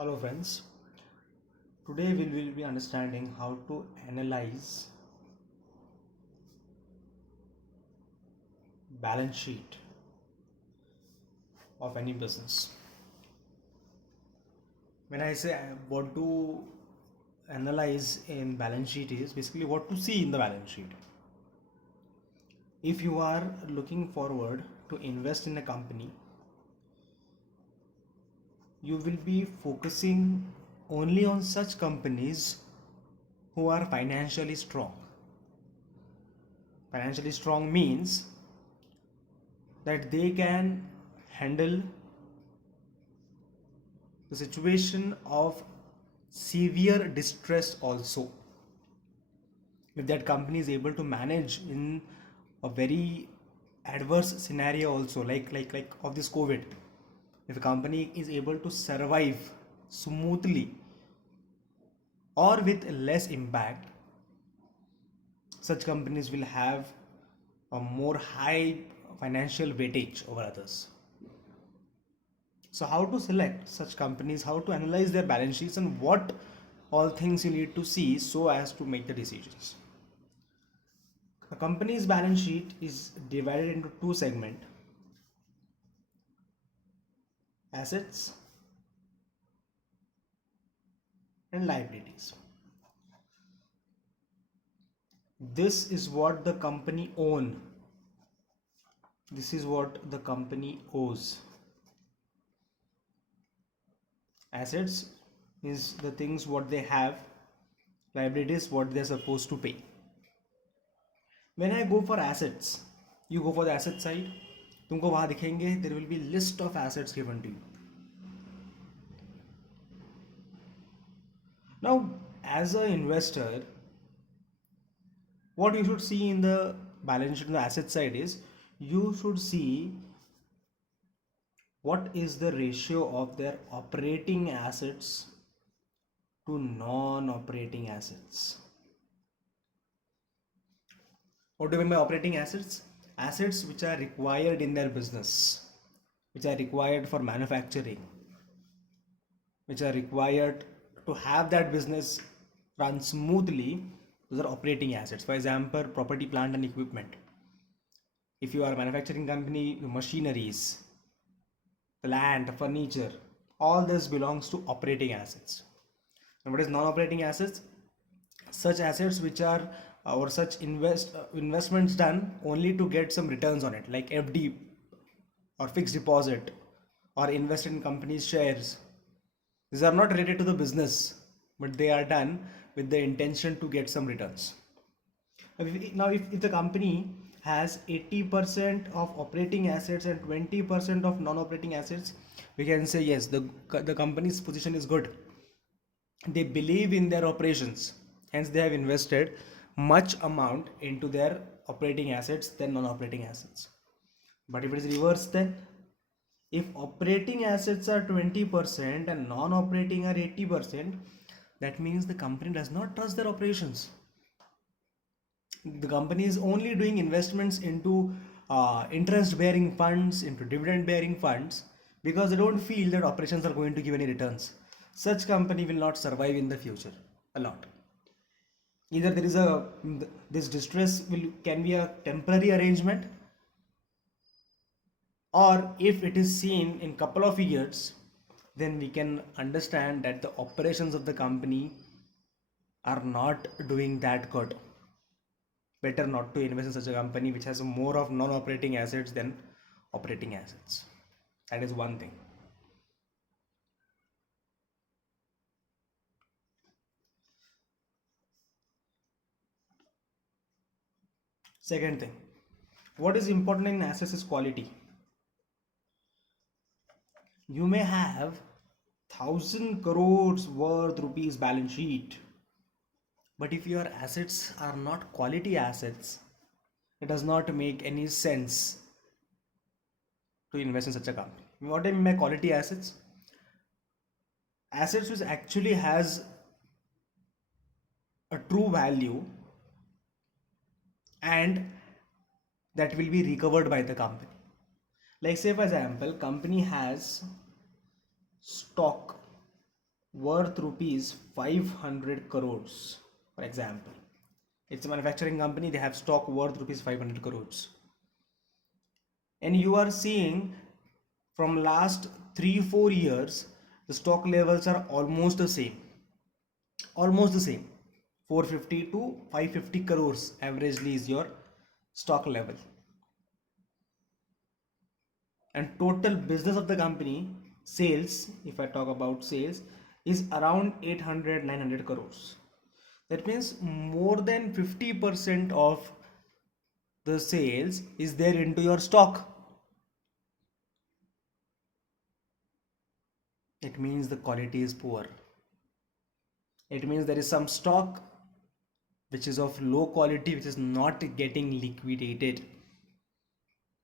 Hello friends, today we will be understanding how to analyze balance sheet of any business. When I say what to analyze in balance sheet is basically what to see in the balance sheet. If you are looking forward to invest in a company, you will be focusing only on such companies who are financially strong. Financially strong means that they can handle the situation of severe distress also. If that company is able to manage in a very adverse scenario also, like of this COVID, if a company is able to survive smoothly or with less impact, such companies will have a more high financial weightage over others. So how to select such companies, how to analyze their balance sheets, and what all things you need to see so as to make the decisions. A company's balance sheet is divided into two segments: assets and liabilities. This is what the company own. This is what the company owes. Assets is the things what they have, liabilities what they're supposed to pay. When I go for assets, you go for the asset side, तुमको वहाँ दिखेंगे there will be list of assets given to you. Now, as an investor, what you should see in the balance sheet on the asset side is you should see what is the ratio of their operating assets to non-operating assets. What do you mean by operating assets? Assets which are required in their business, which are required for manufacturing, which are required to have that business run smoothly. Those are operating assets. For example, property, plant and equipment. If you are a manufacturing company, machineries, the land, the furniture, all this belongs to operating assets. And what is non-operating assets? Such assets which are or such investments done only to get some returns on it, like FD or fixed deposit or invest in companies shares. These are not related to the business, but they are done with the intention to get some returns. Now if the company has 80% of operating assets and 20% of non-operating assets, we can say yes, the company's position is good. They believe in their operations, hence they have invested much amount into their operating assets than non-operating assets. But if it is reversed, then if operating assets are 20% and non-operating are 80%, that means the company does not trust their operations. The company is only doing investments into interest bearing funds, into dividend bearing funds, because they don't feel that operations are going to give any returns. Such company will not survive in the future a lot. Either there is this distress can be a temporary arrangement, or if it is seen in couple of years, then we can understand that the operations of the company are not doing that good. Better not to invest in such a company which has more of non-operating assets than operating assets. That is one thing. Second thing, what is important in assets is quality. You may have 1,000 crores worth rupees balance sheet, but if your assets are not quality assets, it does not make any sense to invest in such a company. What I mean by quality assets? Assets which actually has a true value and that will be recovered by the company. Like say for example, company has stock worth rupees 500 crores, for example. It's a manufacturing company, they have stock worth rupees 500 crores. And you are seeing from last 3-4 years, the stock levels are almost the same. Almost the same. 450 to 550 crores averagely is your stock level. And total business of the company, sales, if I talk about sales, is around 800-900 crores. That means more than 50% of the sales is there into your stock. It means the quality is poor. It means there is some stock which is of low quality, which is not getting liquidated.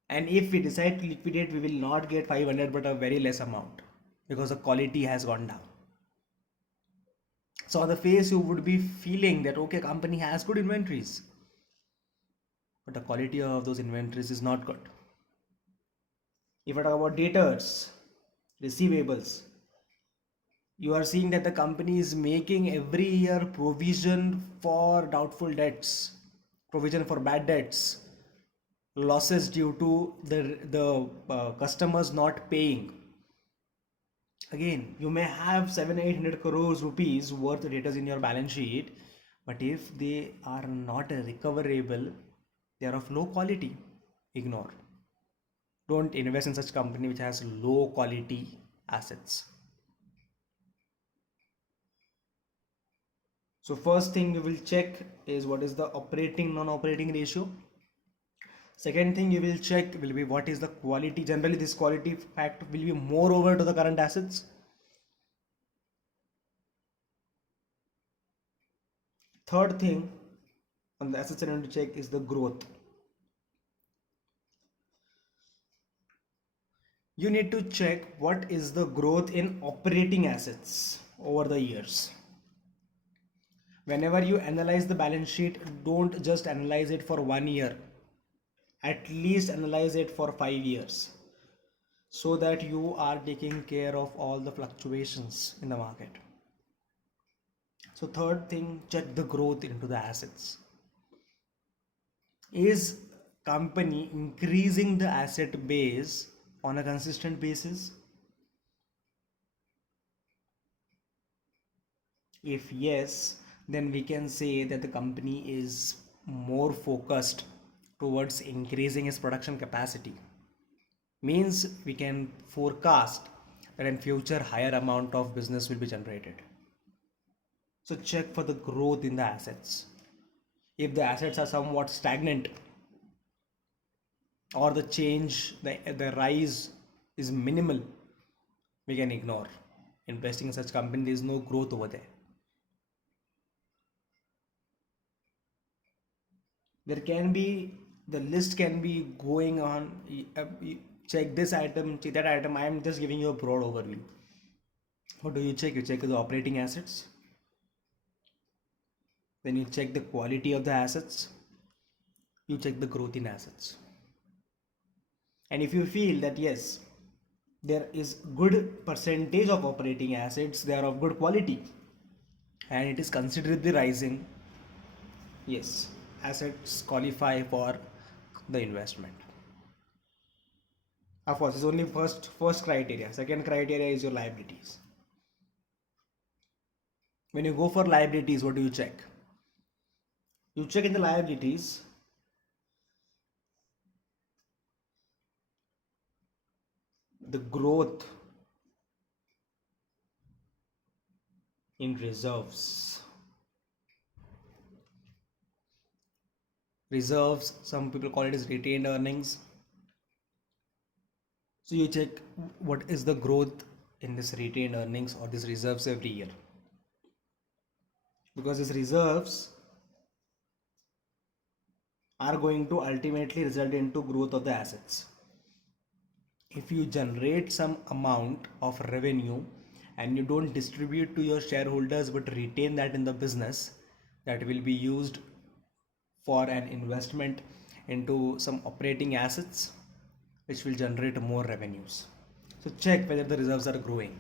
And if we decide to liquidate, we will not get 500 but a very less amount, because the quality has gone down. So on the face you would be feeling that okay, company has good inventories, but the quality of those inventories is not good. If I talk about debtors, receivables, you are seeing that the company is making every year provision for doubtful debts, provision for bad debts, losses due to the customers not paying. Again, you may have 700-800 crores rupees worth of debtors in your balance sheet, but if they are not recoverable, they are of low quality. Ignore. Don't invest in such company which has low quality assets. So first thing we will check is what is the operating non-operating ratio. Second thing you will check will be what is the quality. Generally this quality fact will be more over to the current assets. Third thing on the assets I need to check is the growth. You need to check what is the growth in operating assets over the years. Whenever you analyze the balance sheet, don't just analyze it for 1 year. At least analyze it for 5 years, so that you are taking care of all the fluctuations in the market. So third thing, check the growth into the assets. Is company increasing the asset base on a consistent basis? If yes, then we can say that the company is more focused towards increasing its production capacity. Means we can forecast that in future higher amount of business will be generated. So check for the growth in the assets. If the assets are somewhat stagnant, or the change, the rise is minimal, we can ignore. Investing in such company, there is no growth over there. There can be, the list can be going on. Check this item, check that item. I am just giving you a broad overview. What do you check? You check the operating assets, then you check the quality of the assets, you check the growth in assets. And if you feel that yes, there is good percentage of operating assets, they are of good quality, and it is considerably rising, yes, assets qualify for the investment. Of course, it's only first criteria. Second criteria is your liabilities. When you go for liabilities, what do you check? You check in the liabilities the growth in reserves. Reserves, some people call it as retained earnings. So you check what is the growth in this retained earnings or these reserves every year, because these reserves are going to ultimately result into growth of the assets. If you generate some amount of revenue and you don't distribute to your shareholders but retain that in the business, that will be used for an investment into some operating assets which will generate more revenues. So check whether the reserves are growing.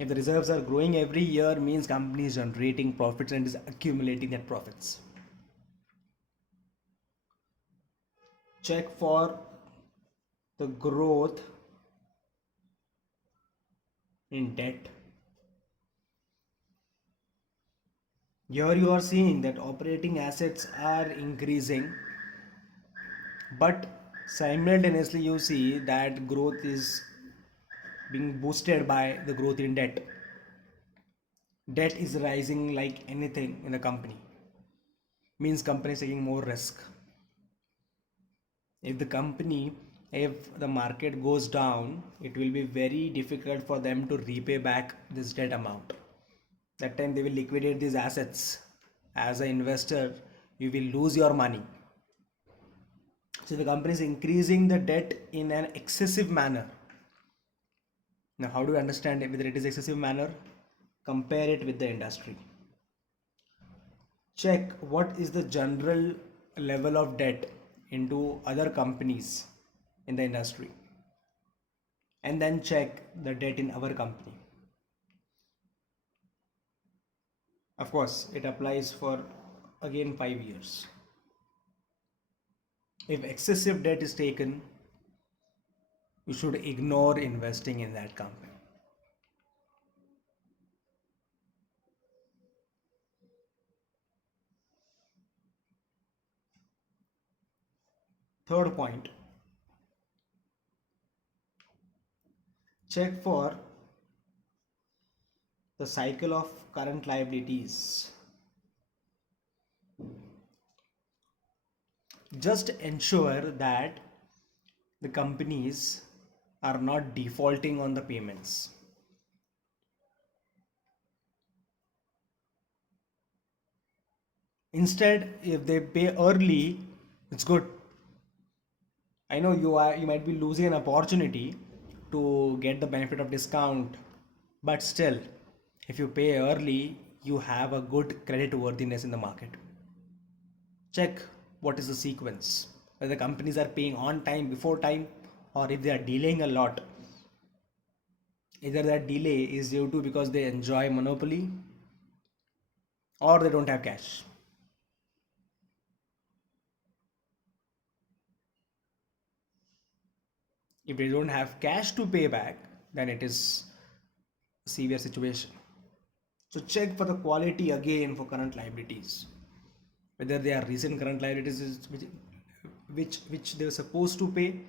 If the reserves are growing every year, means company is generating profits and is accumulating that profits. Check for the growth in debt. Here you are seeing that operating assets are increasing, but simultaneously you see that growth is being boosted by the growth in debt. Debt is rising like anything in the company. Means company is taking more risk. If the company, if the market goes down, it will be very difficult for them to repay back this debt amount. That time they will liquidate these assets. As an investor, you will lose your money. So the company is increasing the debt in an excessive manner. Now, how do you understand whether it is excessive manner? Compare it with the industry. Check what is the general level of debt into other companies in the industry, and then check the debt in our company. Of course, it applies for again 5 years. If excessive debt is taken, you should ignore investing in that company. Third point, check for the cycle of current liabilities. Just ensure that the companies are not defaulting on the payments. Instead, if they pay early, it's good. I know you might be losing an opportunity to get the benefit of discount, but still, if you pay early, you have a good credit worthiness in the market. Check what is the sequence. Whether companies are paying on time, before time, or if they are delaying a lot. Either that delay is due to because they enjoy monopoly or they don't have cash. If they don't have cash to pay back, then it is a severe situation. So check for the quality again for current liabilities, whether they are recent current liabilities which they were supposed to pay,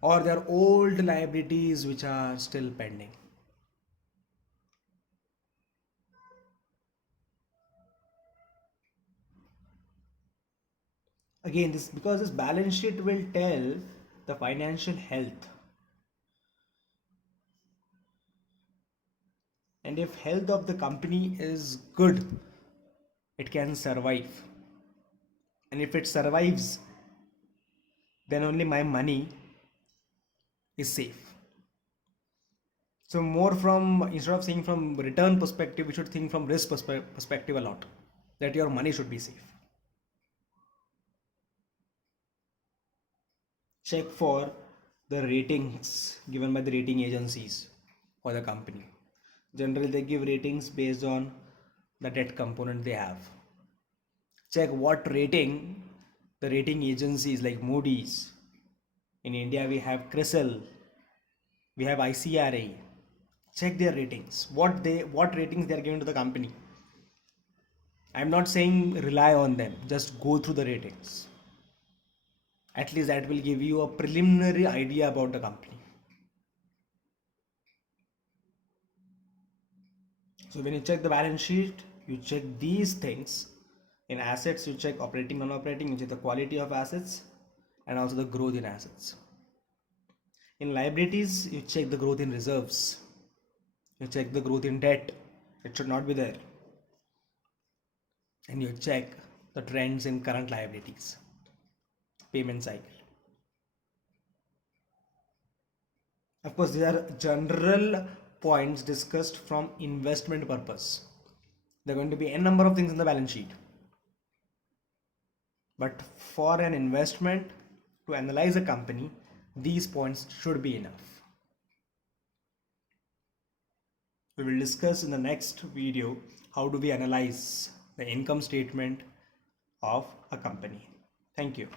or they are old liabilities which are still pending. Again, this because this balance sheet will tell the financial health, and if health of the company is good, it can survive, and if it survives, then only my money is safe. So more from, instead of saying from return perspective, we should think from risk perspective a lot, that your money should be safe. Check for the ratings given by the rating agencies for the company. Generally, they give ratings based on the debt component they have. Check what rating the rating agencies like Moody's. In India, we have CRISIL, we have ICRA. Check their ratings. What ratings they are giving to the company. I'm not saying rely on them. Just go through the ratings. At least that will give you a preliminary idea about the company. So when you check the balance sheet, you check these things. In assets, you check operating, non-operating, you check the quality of assets and also the growth in assets. In liabilities, you check the growth in reserves. You check the growth in debt. It should not be there. And you check the trends in current liabilities, payment cycle. Of course, these are general points discussed from investment purpose. There are going to be n number of things in the balance sheet. But for an investment, to analyze a company, these points should be enough. We will discuss in the next video how do we analyze the income statement of a company. Thank you.